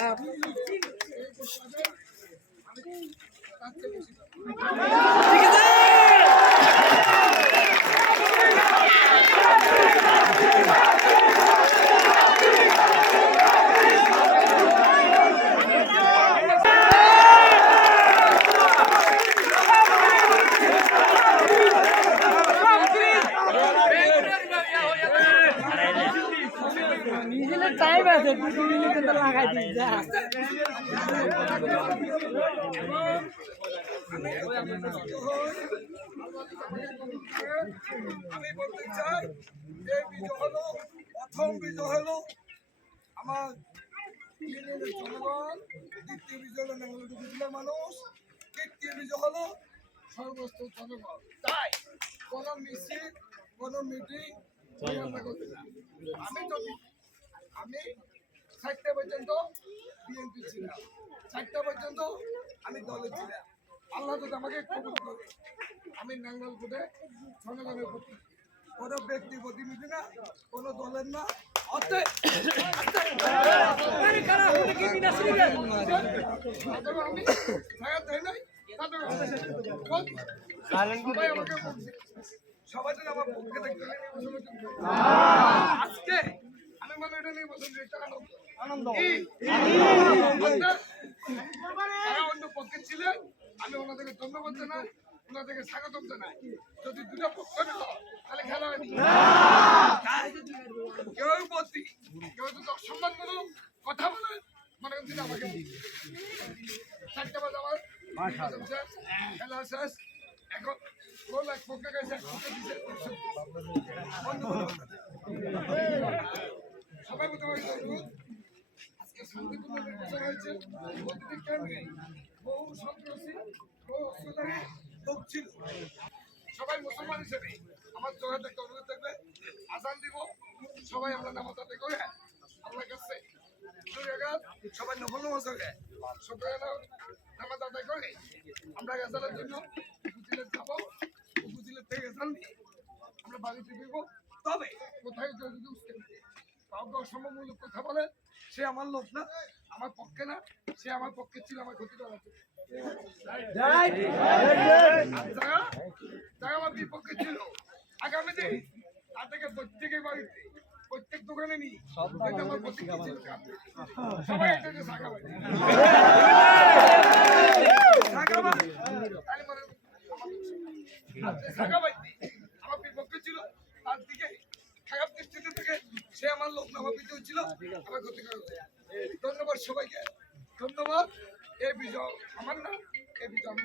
Um, time আছে দুটো মিনিটে তো লাগাই দিই যা আমি বলতে চাই এই বিজয় হলো, প্রথম বিজয় হলো আমার জনগণ, দ্বিতীয় বিজয় হলো নেঙ্গলডু জেলার মানুষ, তৃতীয় বিজয় হলো সর্বস্ত জনগণ। তাই কোন মিছিল কোন মিটিং আমি তো, আমি চারটে পর্যন্ত বিএনপি ছিলাম। চারটা পর্যন্ত আমি দলে ছিলাম। আল্লাহ যদি আমাকে কবুল করে আমি নাঙ্গলকোটে জনগণের প্রতি কোনো ব্যক্তি প্রতিনিধি না কোনো দলের না। সবাই আমাকে সবাই যেন আমার পক্ষে থাকতে। আজকে আমি মনে এটা একটা আনন্দ। আনন্দ। অন্য পক্ষে ছিলেন আমি ওনাদেরকে ধন্যবাদ জানাই, ওনাদেরকে স্বাগতম জানাই। যদি দুটো পক্ষ না তাহলে খেলা হয় কেউ বলছি কেউ যদি অসম্মান করো কথা বলে, মনে করছি আমাকে চারটে বাজে আমার খেলা শেষ। এখন গোল এক পক্ষে গেছে সবাই বলতে পারি আজকে শান্তিপূর্ণ নির্বাচন হয়েছে। প্রতিটি কেন্দ্রে বহু সন্ত্রাসী, বহু অস্ত্রধারী লোক ছিল। সবাই মুসলমান হিসেবে আমার চোখে দেখতে অনুরোধ থাকবে আজান দিব, সবাই আমরা নামাজ আদায় করে আল্লাহ কাছে সবাই নফল নামাজ হবে সকালে নামাজ আদায় করে, আমরা গেছালের জন্য উপজেলে যাব উপজেলের থেকে গেছাল আমরা বাড়িতে ফিরব তবে কোথায় যদি কাউকে অসম্ভবমূলক কথা বলে। সে আমার লোক না আমার পক্ষে না সে আমার পক্ষে ছিল আমার ক্ষতি যারা যারা আমার বিপক্ষে ছিল আগামীতে তাদেরকে প্রত্যেকের বাড়িতে প্রত্যেক দোকানে নি এটা আমার ছিল। সবাই একটা একটা শাখা বাড়ি শাখা বাড়ি তাহলে মনে হয় আমার শাখা বাড়ি আমার বিপক্ষে ছিল তার দিকে খারাপ দৃষ্টিতে থেকে সে আমার লোক নামা বিজয় ছিল আমার ক্ষতি ধন্যবাদ সবাইকে। ধন্যবাদ। এই বিজয় আমার না এই বিজয় আমি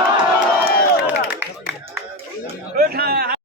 我看看